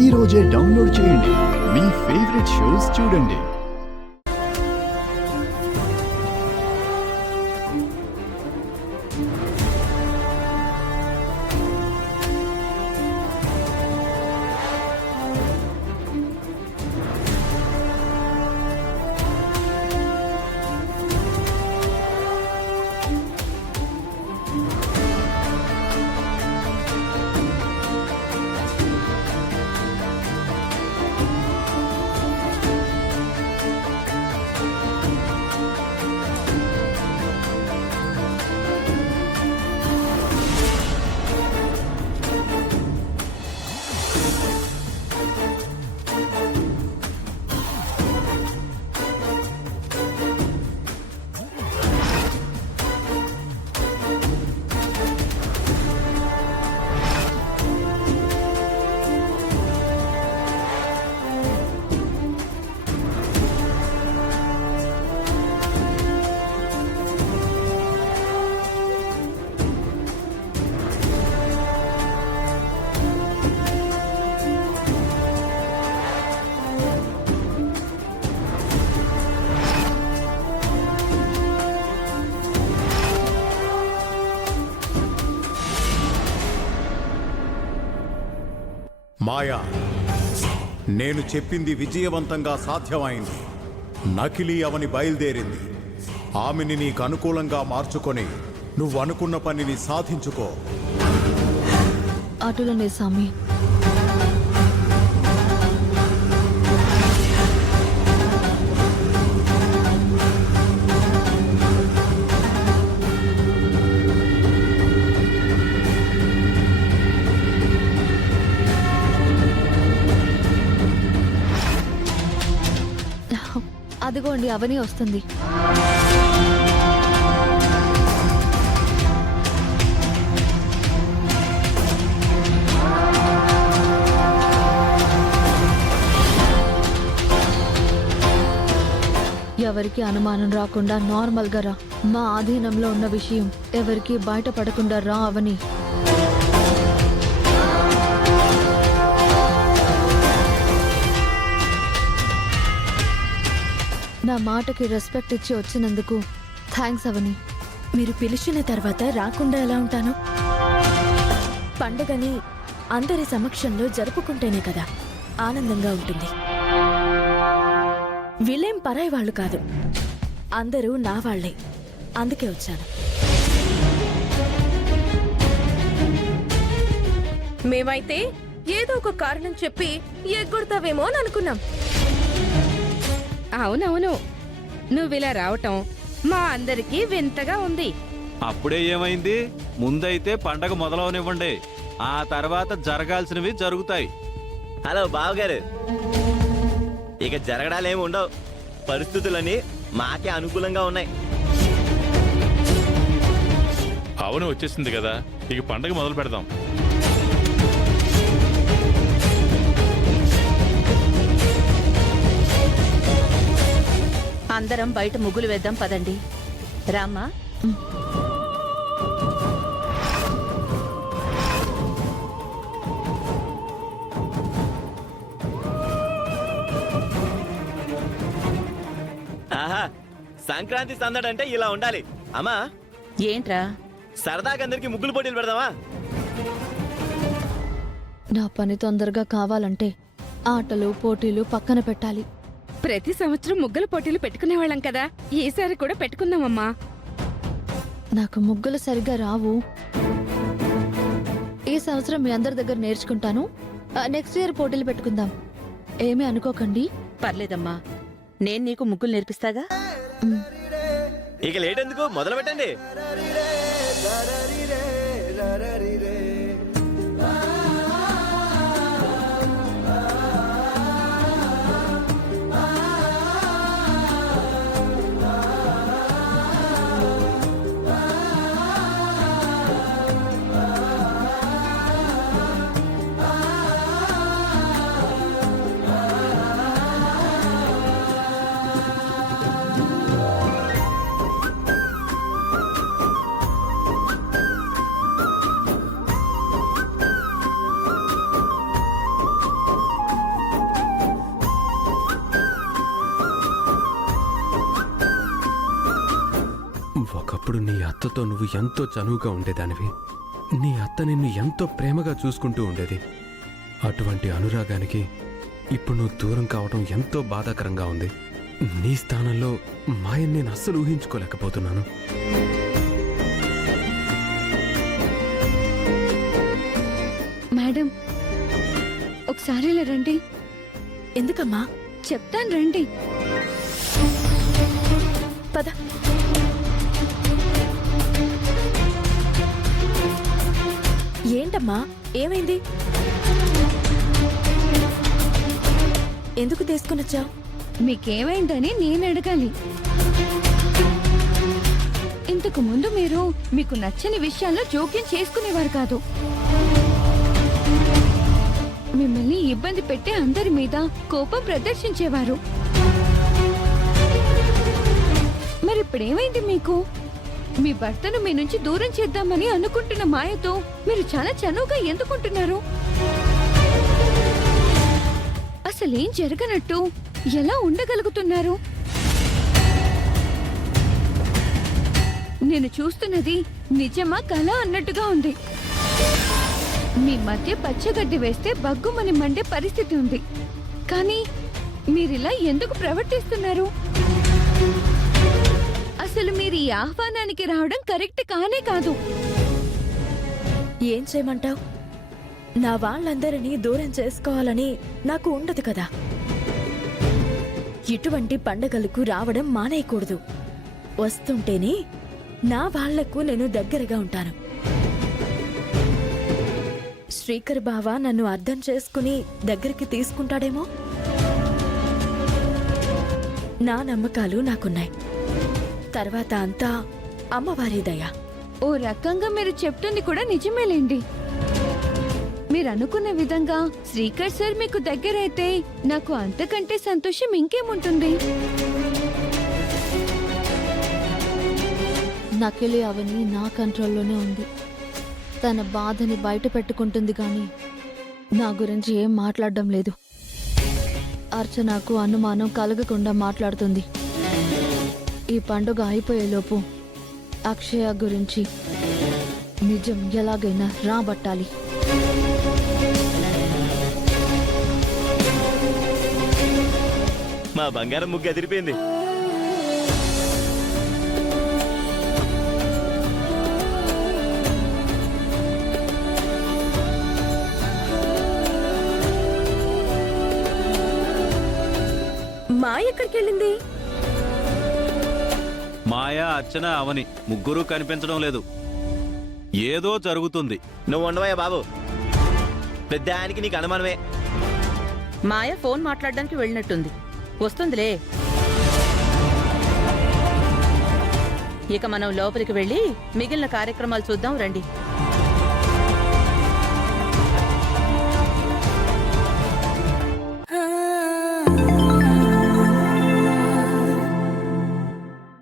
ఈ రోజే డౌన్లోడ్ చేయండి. మీ ఫేవరెట్ షోస్ చూడండి. మాయా, నేను చెప్పింది విజయవంతంగా సాధ్యమైంది. నకిలీ అవని బయలుదేరింది. ఆమెని నీకు అనుకూలంగా మార్చుకొని నువ్వు అనుకున్న పనిని సాధించుకో. అటులనే స్వామి. అదిగోండి అవని వస్తుంది. ఎవరికి అనుమానం రాకుండా నార్మల్గా రా. మా ఆధీనంలో ఉన్న విషయం ఎవరికి బయటపడకుండా రా అవని. నా మాటకి రెస్పెక్ట్ ఇచ్చి వచ్చినందుకు థ్యాంక్స్ అవని. మీరు పిలిచిన తర్వాత రాకుండా ఎలా ఉంటాను? పండగని అందరి సమక్షంలో జరుపుకుంటేనే కదా ఆనందంగా ఉంటుంది. వీళ్ళేం పరాయి వాళ్ళు కాదు, అందరూ నా వాళ్లే. అందుకే వచ్చాను. మేమైతే ఏదో ఒక కారణం చెప్పి ఎగ్గొడతావేమో అని అనుకున్నాం. అవునవును, నువ్విలా రావటం మా అందరికీ వింతగా ఉంది. అప్పుడే ఏమైంది? ముందైతే పండగ మొదలవనివ్వండి, ఆ తర్వాత జరగాల్సినవి జరుగుతాయి. హలో బావగారు, ఇక జరగడాలేమి ఉండవు. పరిస్థితులని మాకే అనుకూలంగా ఉన్నాయి. అవును, వచ్చేసింది కదా, ఇక పండగ మొదలు పెడదాం. అందరం బయట ముగ్గులు వేద్దాం పదండి. రామ్మా. ఆహా, సంక్రాంతి సందడంటే ఇలా ఉండాలి. అమ్మా ఏంట్రా? సరదాగా అందరికి ముగ్గులు పోటీలు పెడదామా? నా పని తొందరగా కావాలంటే ఆటలు పోటీలు పక్కన పెట్టాలి. ప్రతి సంవత్సరం ముగ్గుల పోటీలు పెట్టుకునేవాళ్ళం కదా, ఈసారి కూడా పెట్టుకుందామమ్మా. నాకు ముగ్గులు సరిగ్గా రావు. ఈ సంవత్సరం మీ అందరి దగ్గర నేర్చుకుంటాను. నెక్స్ట్ ఇయర్ పోటీలు పెట్టుకుందాం. ఏమీ అనుకోకండి. పర్లేదమ్మా, నేను నీకు ముగ్గులు నేర్పిస్తాగా. ఇక లేట్ ఎందుకు, మొదలు పెట్టండి. చిన్నప్పుడు నీ అత్తతో నువ్వు ఎంతో చనువుగా ఉండేదానివి. నీ అత్త నిన్ను ఎంతో ప్రేమగా చూసుకుంటూ ఉండేది. అటువంటి అనురాగానికి ఇప్పుడు నువ్వు దూరం కావడం ఎంతో బాధాకరంగా ఉంది. నీ స్థానంలో మాయని నేను అస్సలు ఊహించుకోలేకపోతున్నాను. మేడం, ఒకసారి ఇలా రండి. ఎందుకమ్మా? చెప్తాను రండి. పద. ఏంటమ్మా, ఏమైంది? ఎందుకు తీసుకునొచ్చావు? మీకేమైందని నేను అడగాలి. ఇంతకు ముందు మీరు మీకు నచ్చని విషయాల్లో జోక్యం చేసుకునేవారు కాదు. మిమ్మల్ని ఇబ్బంది పెట్టే అందరి మీద కోపం ప్రదర్శించేవారు. మరి ఇప్పుడేమైంది మీకు? మీ భర్తను మీ నుంచి దూరం చేద్దామని అనుకుంటున్న మాయతో మీరు చాలా చనువుగా ఎందుకుంటున్నారు? అసలేం జరగనట్టు ఎలా ఉండగలుగుతున్నారు? నేను చూస్తున్నది నిజమా కళ అన్నట్టుగా ఉంది. మీ మధ్య పచ్చగడ్డి వేస్తే బగ్గుమని మండే పరిస్థితి ఉంది. కానీ మీరిలా ఎందుకు ప్రవర్తిస్తున్నారు? అసలు మీరు ఈ ఆహ్వానానికి రావడం కరెక్ట్ కానే కాదు. ఏం చేయమంటావు? నా వాళ్ళందరినీ దూరం చేసుకోవాలని నాకు ఉండదు కదా. ఇటువంటి పండగలకు రావడం మానేయకూడదు. వస్తుంటేనే నా వాళ్లకు నేను దగ్గరగా ఉంటాను. శ్రీకర్ బావ నన్ను అర్థం చేసుకుని దగ్గరికి తీసుకుంటాడేమో. నా నమ్మకాలు నాకున్నాయి. తర్వాత అంతా అమ్మవారి దయ. ఓ రకంగా మీరు చెప్తుంది కూడా నిజమేలేండి. మీరు అనుకున్న విధంగా శ్రీకర్ సార్ మీకు దగ్గరైతే నాకు అంతకంటే సంతోషం ఇంకేముంటుంది? నకిలీ అవని నా కంట్రోల్లోనే ఉంది. తన బాధని బయట పెట్టుకుంటుంది కానీ నా గురించి ఏం మాట్లాడడం లేదు. అర్చనకు అనుమానం కలగకుండా మాట్లాడుతుంది. ఈ పండుగ అయిపోయేలోపు అక్షయ గురించి నిజం ఎలాగైనా రాబట్టాలి. మా బంగారం ముగ్గు ఎదిరిపోయింది. మా ఎక్కడికి వెళ్ళింది? మాయా, అర్చన, అవని ముగ్గురు కనిపించడం లేదు. ఏదో జరుగుతుంది. నువ్వు ఉండవయ్యా బాబు. పెద్ద ఆయనకి నీకు అనుమానమే. మాయ ఫోన్ మాట్లాడడానికి వెళ్ళినట్టుంది. వస్తుందిలే. ఇక మనం లోపలికి వెళ్ళి మిగిలిన కార్యక్రమాలు చూద్దాం రండి.